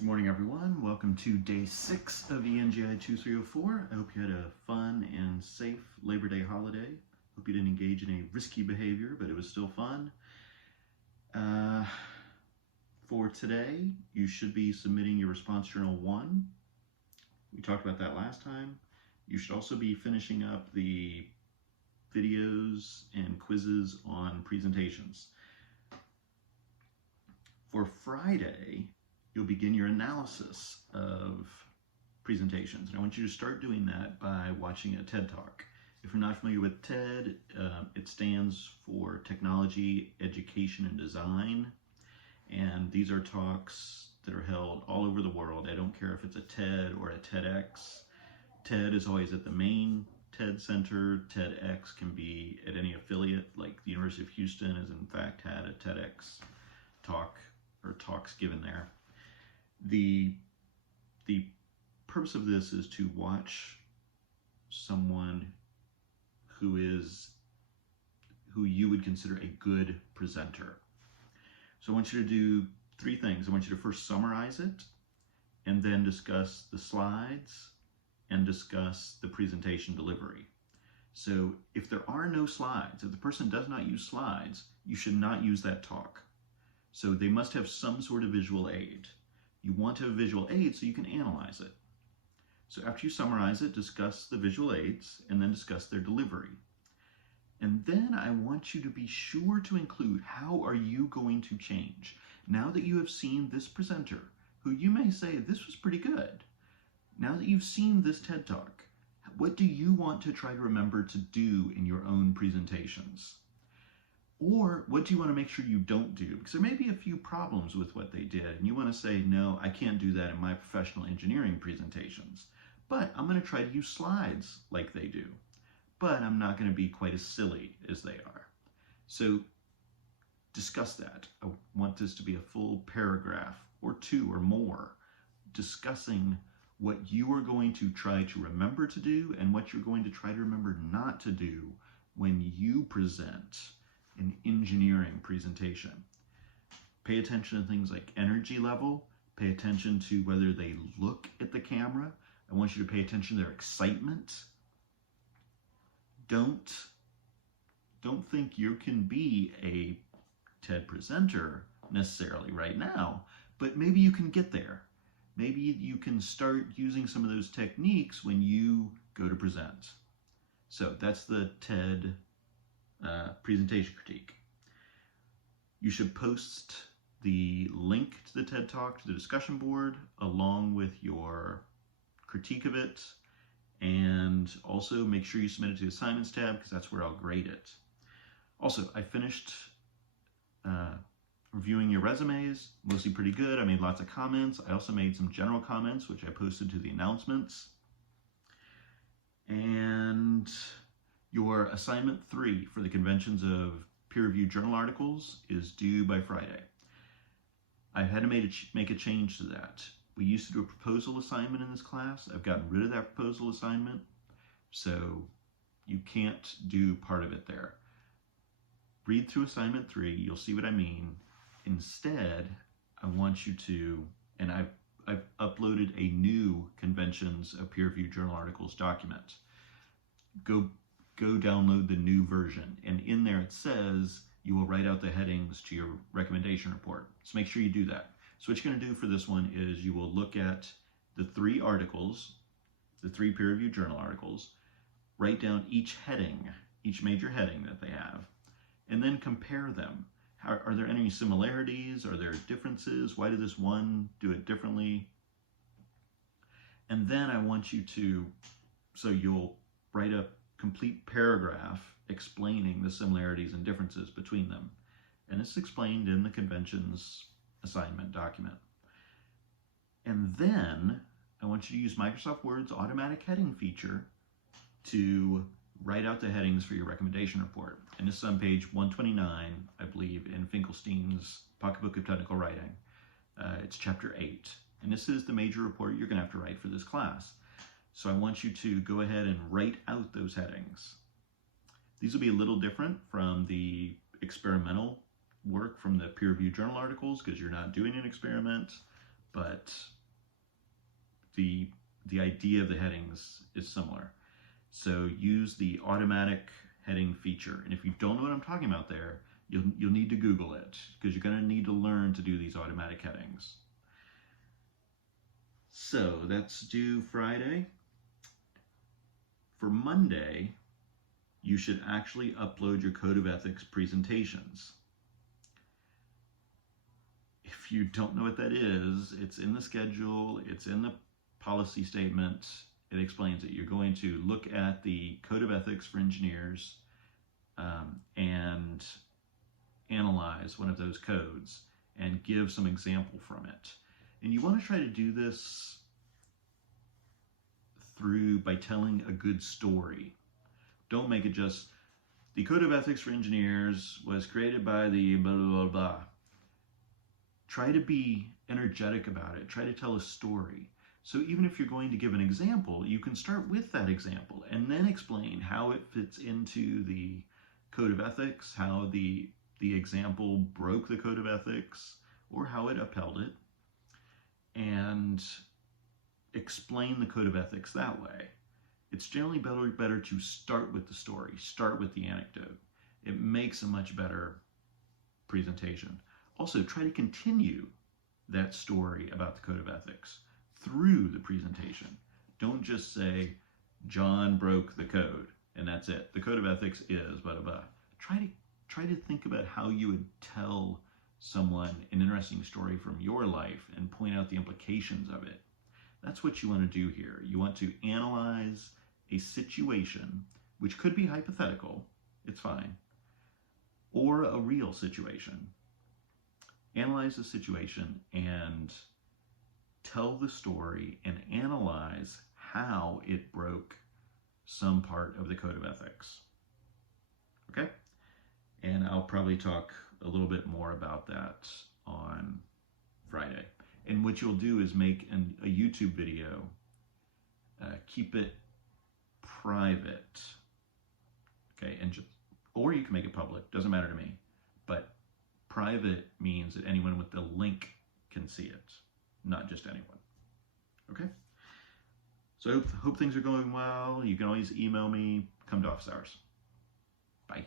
Good morning, everyone. Welcome to day 6 of ENGI 2304. I hope you had a fun and safe Labor Day holiday. Hope you didn't engage in a risky behavior, but it was still fun. For today, you should be submitting your response journal 1. We talked about that last time. You should also be finishing up the videos and quizzes on presentations. For Friday, you'll begin your analysis of presentations. And I want you to start doing that by watching a TED Talk. If you're not familiar with TED, it stands for Technology, Education, and Design. And these are talks that are held all over the world. I don't care if it's a TED or a TEDx. TED is always at the main TED Center. TEDx can be at any affiliate, like the University of Houston has in fact had a TEDx talk or talks given there. The purpose of this is to watch someone who you would consider a good presenter. So I want you to do 3 things. I want you to first summarize it, and then discuss the slides, and discuss the presentation delivery. So if there are no slides, if the person does not use slides, you should not use that talk. So they must have some sort of visual aid. You want to have a visual aid so you can analyze it. So after you summarize it, discuss the visual aids and then discuss their delivery. And then I want you to be sure to include how are you going to change. Now that you have seen this presenter, who you may say, this was pretty good. Now that you've seen this TED Talk, what do you want to try to remember to do in your own presentations? Or what do you want to make sure you don't do? Because there may be a few problems with what they did, and you want to say, no, I can't do that in my professional engineering presentations. But I'm going to try to use slides like they do. But I'm not going to be quite as silly as they are. So discuss that. I want this to be a full paragraph or 2 or more discussing what you are going to try to remember to do and what you're going to try to remember not to do when you present an engineering presentation. Pay attention to things like energy level. Pay attention to whether they look at the camera. I want you to pay attention to their excitement. Don't think you can be a TED presenter necessarily right now, but maybe you can get there. Maybe you can start using some of those techniques when you go to present. So that's the TED presentation critique. You should post the link to the TED Talk to the discussion board along with your critique of it, and also make sure you submit it to the assignments tab because that's where I'll grade it. Also, I finished reviewing your resumes, mostly pretty good. I made lots of comments. I also made some general comments, which I posted to the announcements. And your assignment 3 for the conventions of peer-reviewed journal articles is due by Friday. I had to make a change to that. We used to do a proposal assignment in this class. I've gotten rid of that proposal assignment, so you can't do part of it there. Read through assignment 3, you'll see what I mean. Instead, I want you to, and I've uploaded a new conventions of peer-reviewed journal articles document. Go download the new version, and in there it says you will write out the headings to your recommendation report. So make sure you do that. So what you're going to do for this one is you will look at the 3 articles, the 3 peer-reviewed journal articles, write down each heading, each major heading that they have, and then compare them. Are there any similarities? Are there differences? Why did this one do it differently? And then I want you to, so you'll write a complete paragraph explaining the similarities and differences between them. And it's explained in the conventions assignment document. And then I want you to use Microsoft Word's automatic heading feature to write out the headings for your recommendation report. And this is on page 129, I believe, in Finkelstein's Pocketbook of Technical Writing. It's chapter 8. And this is the major report you're going to have to write for this class. So I want you to go ahead and write out those headings. These will be a little different from the experimental work from the peer-reviewed journal articles because you're not doing an experiment, but the idea of the headings is similar. So use the automatic heading feature. And if you don't know what I'm talking about there, you'll need to Google it, because you're going to need to learn to do these automatic headings. So that's due Friday. For Monday, you should actually upload your Code of Ethics presentations. If you don't know what that is, it's in the schedule, it's in the policy statement. It explains it. You're going to look at the Code of Ethics for engineers and analyze one of those codes and give some example from it. And you want to try to do this by telling a good story. Don't make it just, the Code of Ethics for Engineers was created by the blah, blah, blah, blah. Try to be energetic about it. Try to tell a story. So even if you're going to give an example, you can start with that example and then explain how it fits into the Code of Ethics, how the example broke the Code of Ethics, or how it upheld it, and explain the Code of Ethics that way. It's generally better to start with the story, start with the anecdote. It makes a much better presentation. Also, try to continue that story about the Code of Ethics through the presentation. Don't just say, John broke the code, and that's it. The Code of Ethics is blah, blah, blah. Try to think about how you would tell someone an interesting story from your life and point out the implications of it. That's what you want to do here. You want to analyze a situation, which could be hypothetical, it's fine, or a real situation. Analyze the situation and tell the story and analyze how it broke some part of the Code of Ethics. Okay? And I'll probably talk a little bit more about that on Friday. And what you'll do is make a YouTube video, keep it private, okay, or you can make it public, doesn't matter to me, but private means that anyone with the link can see it, not just anyone, okay? So I hope things are going well. You can always email me, come to office hours. Bye.